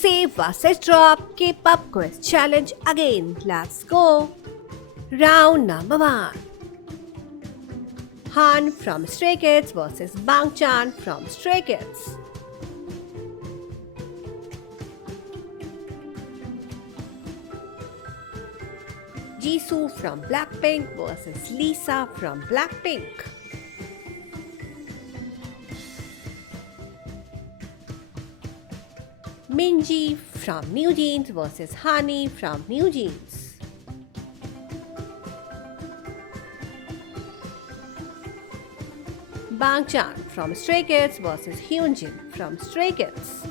Save versus drop K-pop quiz challenge again. Let's go. Round number 1. Han from Stray Kids versus Bangchan from Stray Kids. Jisoo from Blackpink versus Lisa from Blackpink. Minji from NewJeans versus Hani from NewJeans. Bangchan from Stray Kids versus Hyunjin from Stray Kids.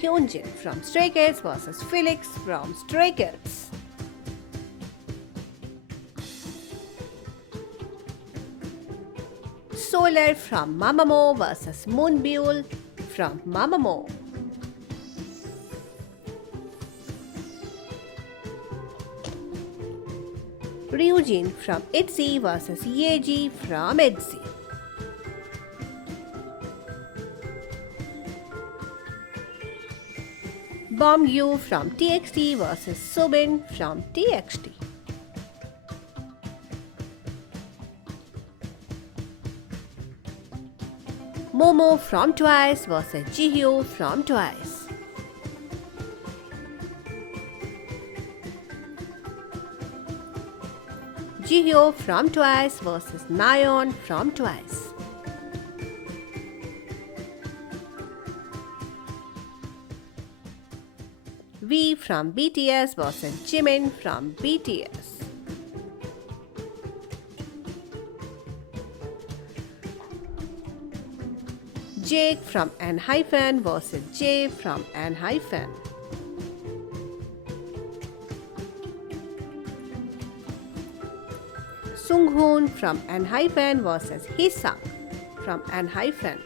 Hyunjin from Stray Kids versus Felix from Stray Kids. Solar from Mamamoo versus Moonbyul from Mamamoo. Ryujin from ITZY versus Yeji from ITZY. Bomgyu from TXT versus Subin from TXT. Momo from Twice versus Jihyo from Twice. Jihyo from Twice versus Nayeon from Twice. V from BTS versus Jimin from BTS. Jake from ENHYPEN versus J from ENHYPEN. Sunghoon from ENHYPEN versus Hisang from ENHYPEN.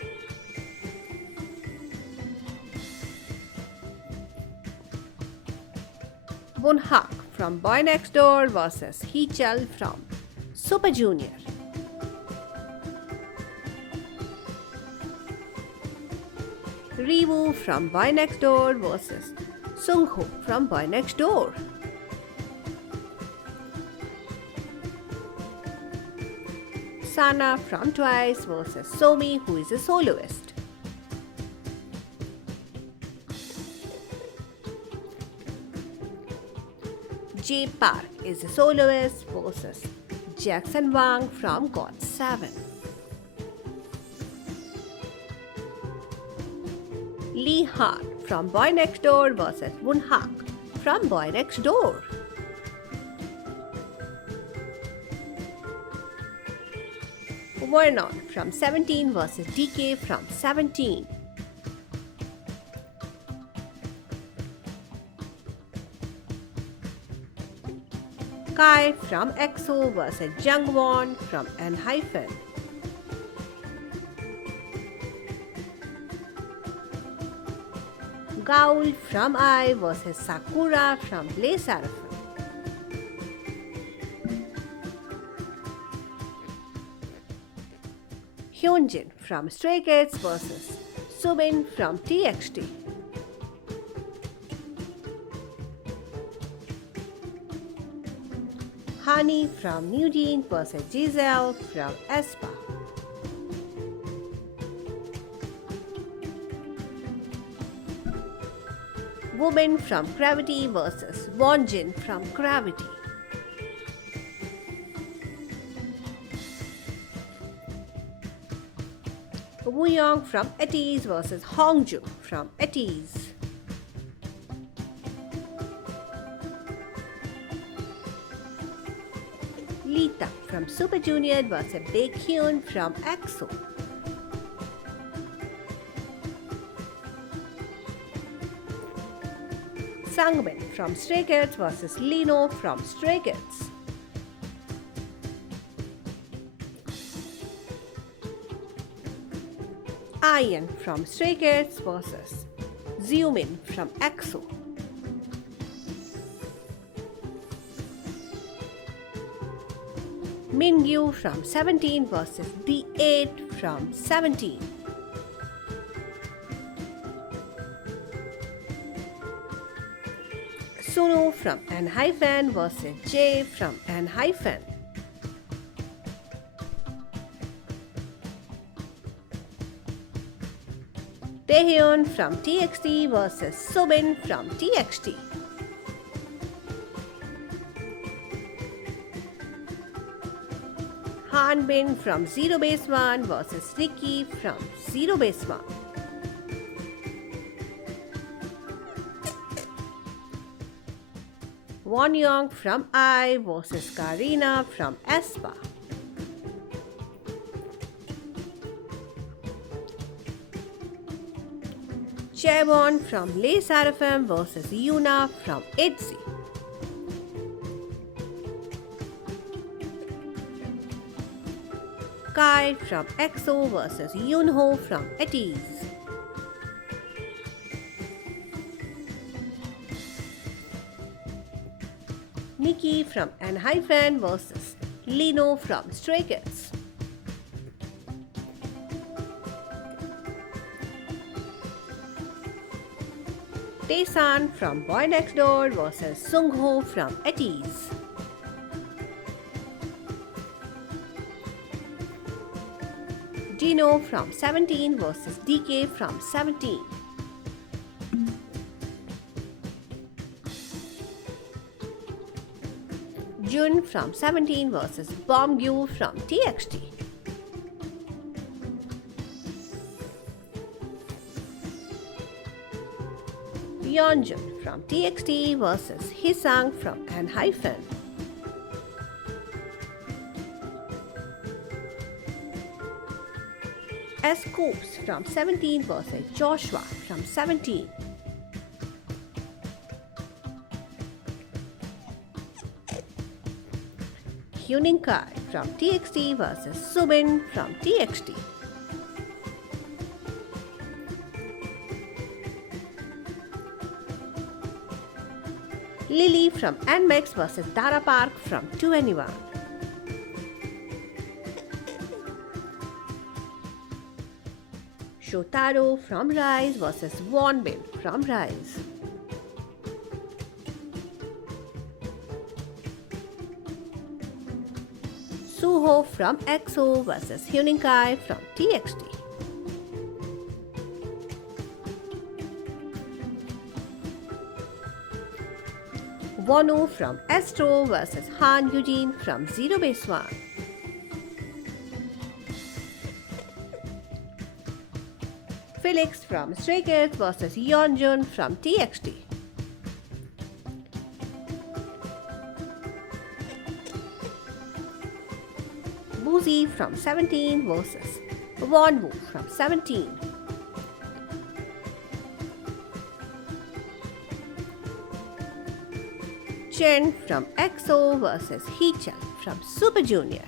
Wonhak from Boy Next Door versus Heechul from Super Junior. Rewoo from Boy Next Door versus Sungho from Boy Next Door. Sana from Twice versus Somi, who is a soloist. J Park is a soloist versus Jackson Wang from GOT7. Lee Han from Boy Next Door versus Wonhak from Boy Next Door. Vernon from 17 versus DK from 17. Kai from EXO versus Jungwon from ENHYPEN. Gaul from I versus Sakura from Le Sserafim. Hyunjin from Stray Kids versus Subin from TXT. Hani from NewJeans versus Giselle from aespa. Woman from Gravity versus Wonjin from Gravity. Wooyoung from ATEEZ versus Hongju from ATEEZ. Lita from Super Junior versus Baekhyun from EXO. Sangbin from Stray Kids versus Lino from Stray Kids. Ian from Stray Kids versus Xiumin from EXO. Mingyu from 17 versus D8 from 17. Sunu from N- versus J from N-. Taehyun from TXT versus Subin from TXT. Hanbin from 0 base 1 versus Ricky from 0 base 1. Wonyoung from I versus Karina from aespa. Chaewon from Le Seraphim versus Yuna from ITZY. Kai from EXO versus Yunho from ATEEZ. Nikki from N- versus Lino from Stray Kids. Taesan from Boy Next Door versus Sungho from ATEEZ. Dino from 17 versus DK from 17. Jun from 17 versus Bombgyu from TXT. Yeonjun from TXT versus Hisang from N-. Scoops from 17 versus Joshua from 17. Hyunin Kai from TXT versus Subin from TXT. Lily from NMAX versus Dara Park from 2NE1. Shotaro from Rise versus Wonbin from Rise. Suho from EXO versus Hyunin Kai from TXT. Wonu from Astro versus Han Eugene from 0 base 1. Felix from Stray Kids versus Yeonjun from TXT. Boozy from 17 versus Wonwoo from 17. Chen from EXO versus Heechan from Super Junior.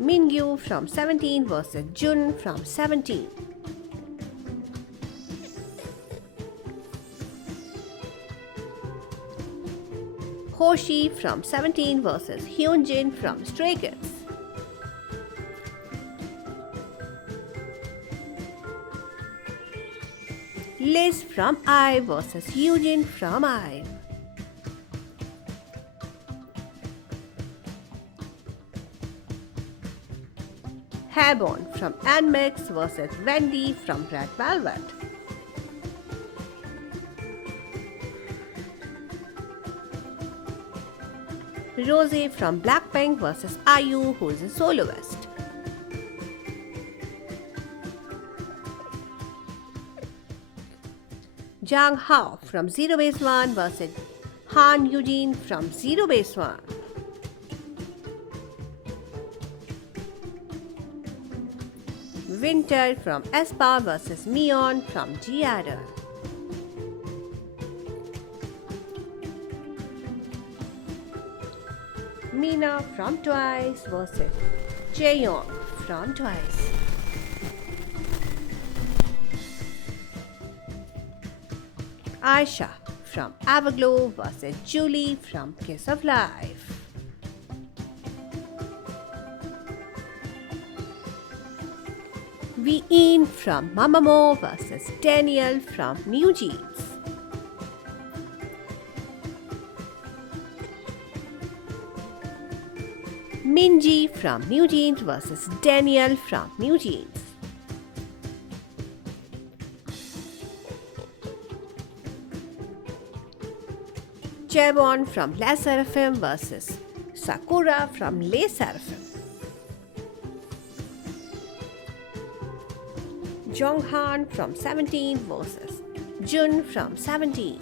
Mingyu from 17 versus Jun from 17. Hoshi from 17 versus Hyunjin from Stray Kids. Liz from I versus Hyunjin from I. Habon from NMAX versus Wendy from Red Velvet. Rose from Blackpink versus IU, who is a soloist. Jang Hao from 0 base 1 versus Han Eugene from 0 base 1. Winter from aespa versus Mion from G-Idol. Mina from Twice versus Jaeyoung from Twice. Aisha from Everglow versus Julie from Kiss of Life. Ween from Mamamo versus Daniel from New Jeans. Minji from New Jeans versus Daniel from New Jeans. Jebon from Les Seraphim versus Sakura from Les Seraphim. Jonghan from 17 versus Jun from 17.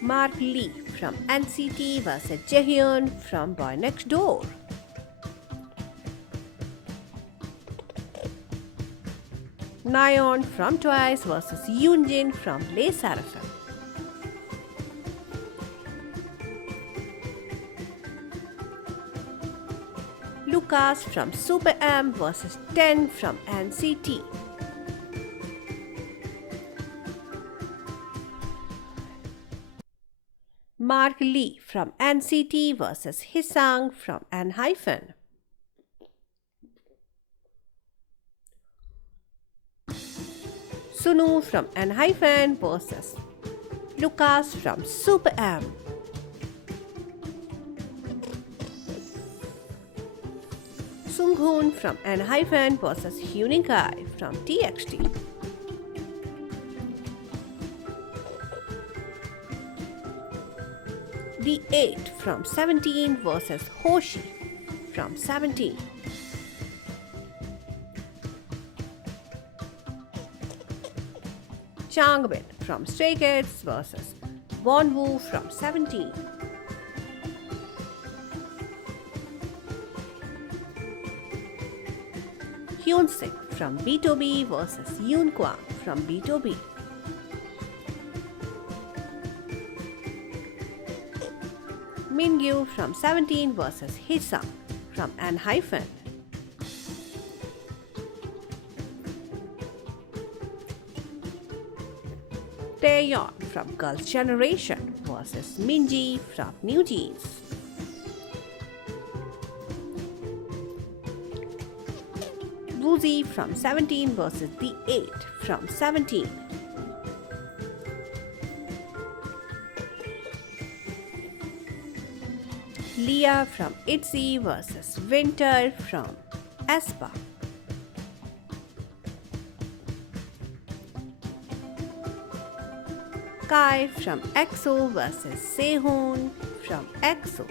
Mark Lee from NCT versus Jaehyun from Boy Next Door. Nayeon from Twice versus Yoonjin from Les Seraphim. Lucas from Super M versus 10 from NCT. Mark Lee from NCT versus Hisang from N-Hyphen. Sunu from N-Hyphen versus Lucas from Super M. Sunghoon from N-Hyphen versus Hyuninkai from TXT. The 8 from 17 versus Hoshi from 17. Changbin from Stray Kids versus Wonwoo from 17. Hyunsik from B2B versus Yoon Kwang from B2B. Mingyu from 17 versus Hisang from N-Hyphen. Taeyeon from Girls' Generation versus Minji from New Jeans. Woozi from 17 versus The 8 from 17. Leah from ITZY versus Winter from aespa. Kai from EXO versus Sehun from EXO.